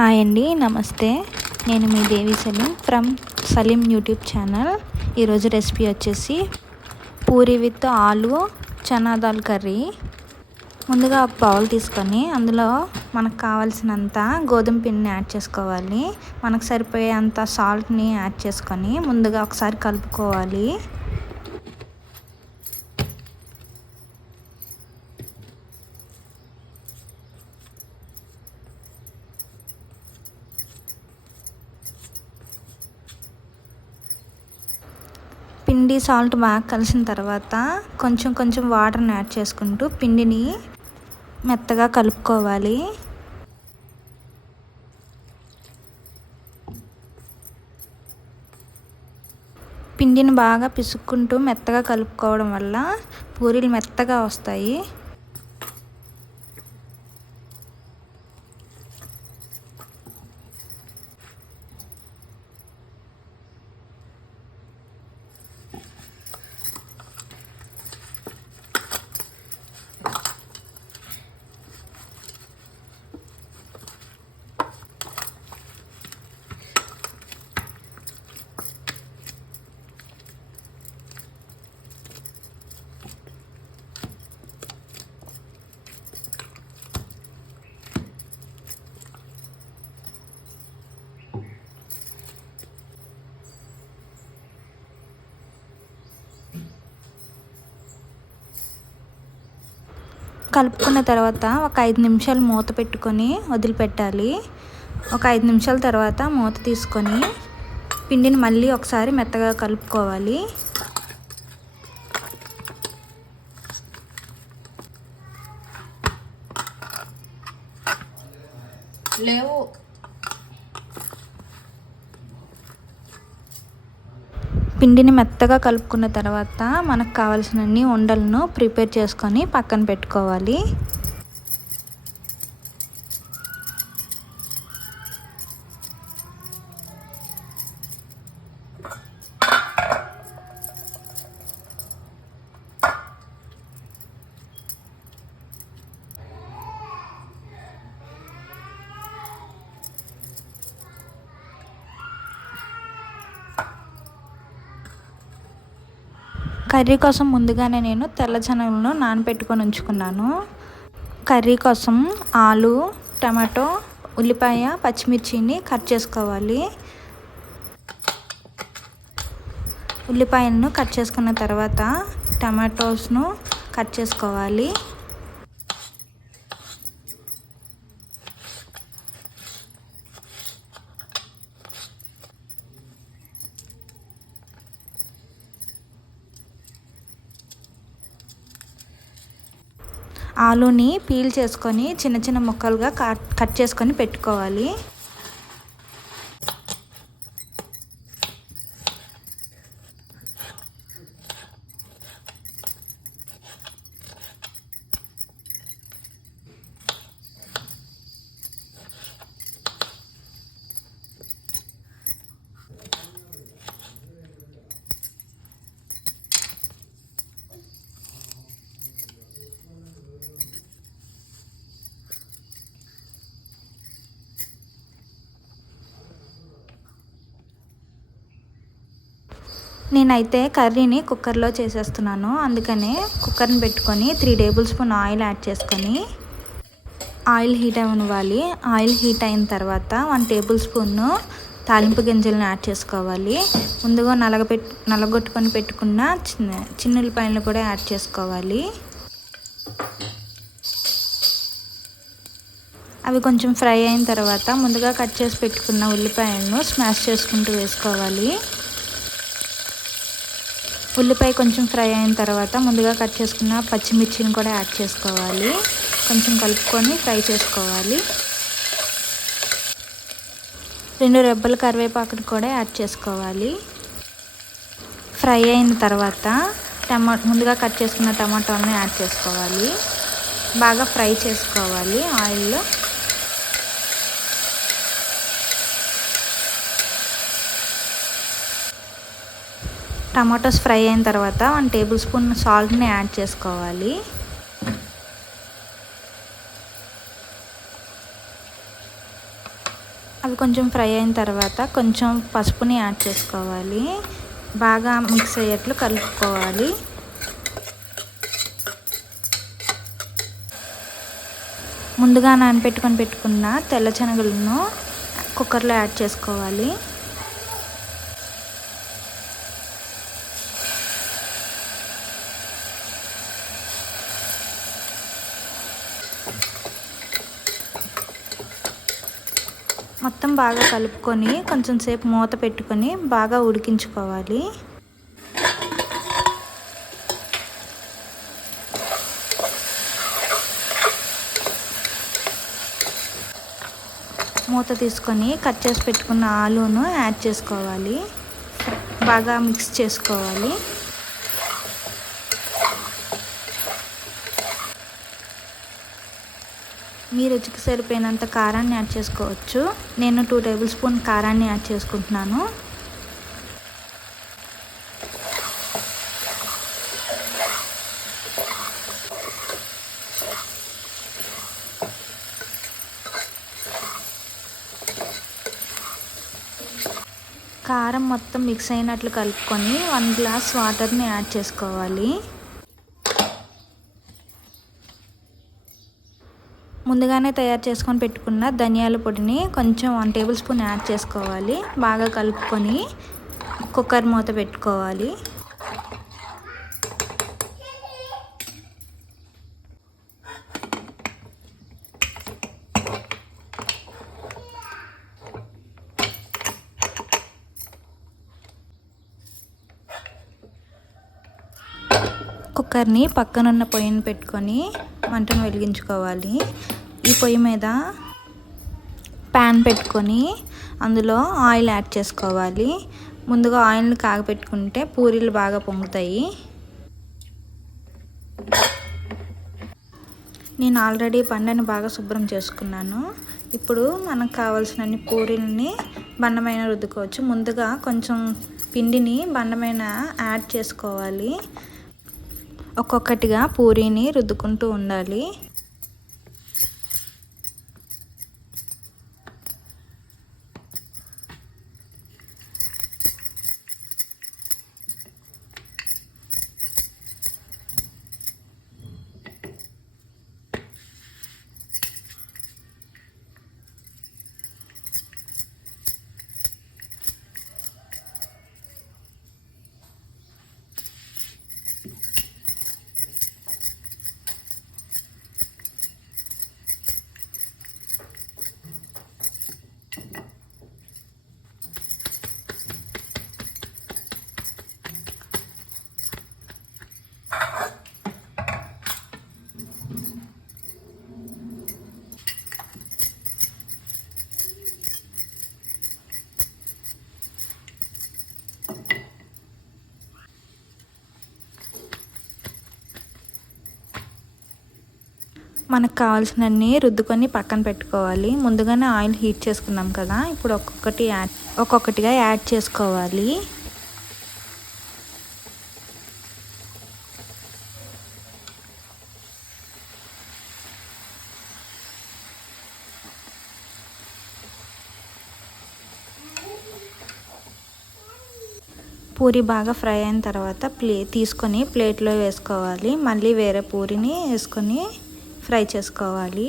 Hi అండి, నమస్తే. నేను మీ Devi Saleem from Saleem YouTube channel. ఈరోజు రెసిపీ వచ్చేసి పూరి విత్ ఆలు చనా దాల్ కర్రీ. ముందుగా ఒక బౌల్ తీసుకొని అందులో మనకు కావాల్సినంత గోధుమ పిండిని యాడ్ చేసుకోవాలి. మనకు సరిపోయేంత సాల్ట్ని యాడ్ చేసుకొని ముందుగా ఒకసారి కలుపుకోవాలి. పిండి సాల్ట్ బాగా కలిసిన తర్వాత కొంచెం కొంచెం వాటర్ని యాడ్ చేసుకుంటూ పిండిని మెత్తగా కలుపుకోవాలి. పిండిని బాగా పిసుక్కుంటూ మెత్తగా కలుపుకోవడం వల్ల పూరీలు మెత్తగా వస్తాయి. కలుపుకున్న తర్వాత ఒక 5 నిమిషాలు మూత పెట్టుకొని వదిలిపెట్టాలి. ఒక 5 నిమిషాల తర్వాత మూత తీసుకొని పిండిని మళ్ళీ ఒకసారి మెత్తగా కలుపుకోవాలి. పిండిని మెత్తగా కలుపుకున్న తర్వాత మనకు కావాల్సినన్ని ఉండలను ప్రిపేర్ చేసుకొని పక్కన పెట్టుకోవాలి. కర్రీ కోసం ముందుగానే నేను తెల్ల శనగలను నానబెట్టుకొని ఉంచుకున్నాను. కర్రీ కోసం ఆలు, టమాటో, ఉల్లిపాయ, పచ్చిమిర్చిని కట్ చేసుకోవాలి. ఉల్లిపాయలను కట్ చేసుకున్న తర్వాత టమాటోస్ను కట్ చేసుకోవాలి. ఆలూని పీల్ చేసుకొని చిన్న చిన్న ముక్కలుగా కట్ చేసుకొని పెట్టుకోవాలి. నేనైతే కర్రీని కుక్కర్లో చేసేస్తున్నాను. అందుకనే కుక్కర్ని పెట్టుకొని 3 టేబుల్ స్పూన్ ఆయిల్ యాడ్ చేసుకొని ఆయిల్ హీట్ అవ్వాలి. ఆయిల్ హీట్ అయిన తర్వాత 1 టేబుల్ స్పూన్ తాలింపు గింజలను యాడ్ చేసుకోవాలి. ముందుగా నలగొట్టుకొని పెట్టుకున్న చిన్న ఉల్లిపాయలను కూడా యాడ్ చేసుకోవాలి. అవి కొంచెం ఫ్రై అయిన తర్వాత ముందుగా కట్ చేసి పెట్టుకున్న ఉల్లిపాయలను స్మాష్ చేసుకుంటూ వేసుకోవాలి. ఉల్లిపాయ కొంచెం ఫ్రై అయిన తర్వాత ముందుగా కట్ చేసుకున్న పచ్చిమిర్చిని కూడా యాడ్ చేసుకోవాలి. కొంచెం కలుపుకొని ఫ్రై చేసుకోవాలి. 2 రెబ్బల కరివేపాకుని కూడా యాడ్ చేసుకోవాలి. ఫ్రై అయిన తర్వాత ముందుగా కట్ చేసుకున్న టమాటాలను యాడ్ చేసుకోవాలి. బాగా ఫ్రై చేసుకోవాలి ఆయిల్లో. టమాటోస్ ఫ్రై అయిన తర్వాత 1 టేబుల్ స్పూన్ సాల్ట్ని యాడ్ చేసుకోవాలి. అవి కొంచెం ఫ్రై అయిన తర్వాత కొంచెం పసుపుని యాడ్ చేసుకోవాలి. బాగా మిక్స్ అయ్యేట్లు కలుపుకోవాలి. ముందుగా పెట్టుకున్న తెల్ల శనగలను కుక్కర్లో యాడ్ చేసుకోవాలి. మొత్తం బాగా కలుపుకొని కొంచెం సేపు మూత పెట్టుకొని బాగా ఉడికించుకోవాలి. మూత తీసుకొని కట్ చేసి పెట్టుకున్న ఆలూను యాడ్ చేసుకోవాలి. బాగా మిక్స్ చేసుకోవాలి. మీ రుచికి సరిపోయినంత కారాన్ని యాడ్ చేసుకోవచ్చు. నేను 2 టేబుల్ స్పూన్ కారాన్ని యాడ్ చేసుకుంటున్నాను. కారం మొత్తం మిక్స్ అయినట్లు కలుపుకొని 1 గ్లాస్ వాటర్ని యాడ్ చేసుకోవాలి. ముందుగానే తయారు చేసుకొని పెట్టుకున్న ధనియాల పొడిని కొంచెం 1 టేబుల్ స్పూన్ యాడ్ చేసుకోవాలి. బాగా కలుపుకొని కుక్కర్ మూత పెట్టుకోవాలి. కుక్కర్ని పక్కనున్న పొయ్యిని పెట్టుకొని మంటను వెలిగించుకోవాలి. ఈ పొయ్యి మీద ప్యాన్ పెట్టుకొని అందులో ఆయిల్ యాడ్ చేసుకోవాలి. ముందుగా ఆయిల్ని కాగపెట్టుకుంటే పూరీలు బాగా పొంగుతాయి. నేను ఆల్రెడీ బండని బాగా శుభ్రం చేసుకున్నాను. ఇప్పుడు మనకు కావాల్సినన్ని పూరీలని బండమైన రుద్దుకోవచ్చు. ముందుగా కొంచెం పిండిని బండమైన యాడ్ చేసుకోవాలి. ఒక్కొక్కటిగా పూరీని రుద్దుకుంటూ ఉండాలి. మనకు కావాల్సినన్ని రుద్దుకొని పక్కన పెట్టుకోవాలి. ముందుగానే ఆయిల్ హీట్ చేసుకున్నాం కదా, ఇప్పుడు ఒక్కొక్కటిగా యాడ్ చేసుకోవాలి. పూరి బాగా ఫ్రై అయిన తర్వాత తీసుకొని ప్లేట్లో వేసుకోవాలి. మళ్ళీ వేరే పూరిని వేసుకొని ఫ్రై చేసుకోవాలి.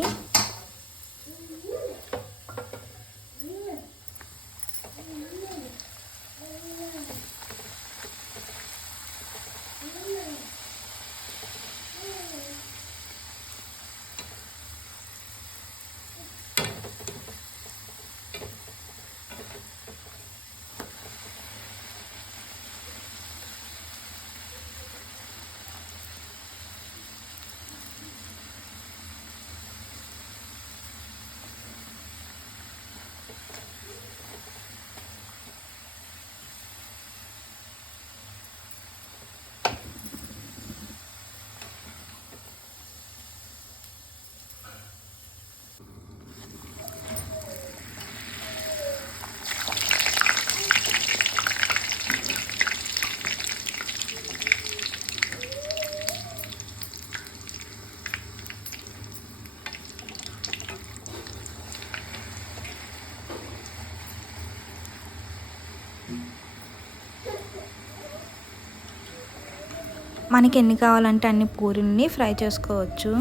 మనకి ఎన్ని కావాలంటే అన్ని పూరీని ఫ్రై చేసుకోవచ్చు.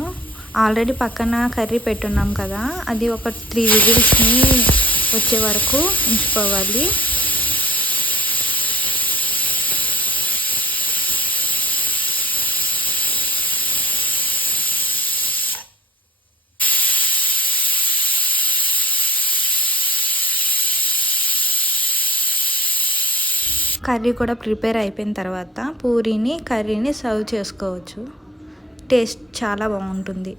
ఆల్రెడీ పక్కన కర్రీ పెట్టున్నాం కదా, అది ఒక 3 విజిల్స్ని వచ్చే వరకు ఉంచుకోవాలి. కర్రీ కూడా ప్రిపేర్ అయిపోయిన తర్వాత పూరీని కర్రీని సర్వ్ చేసుకోవచ్చు. టేస్ట్ చాలా బాగుంటుంది.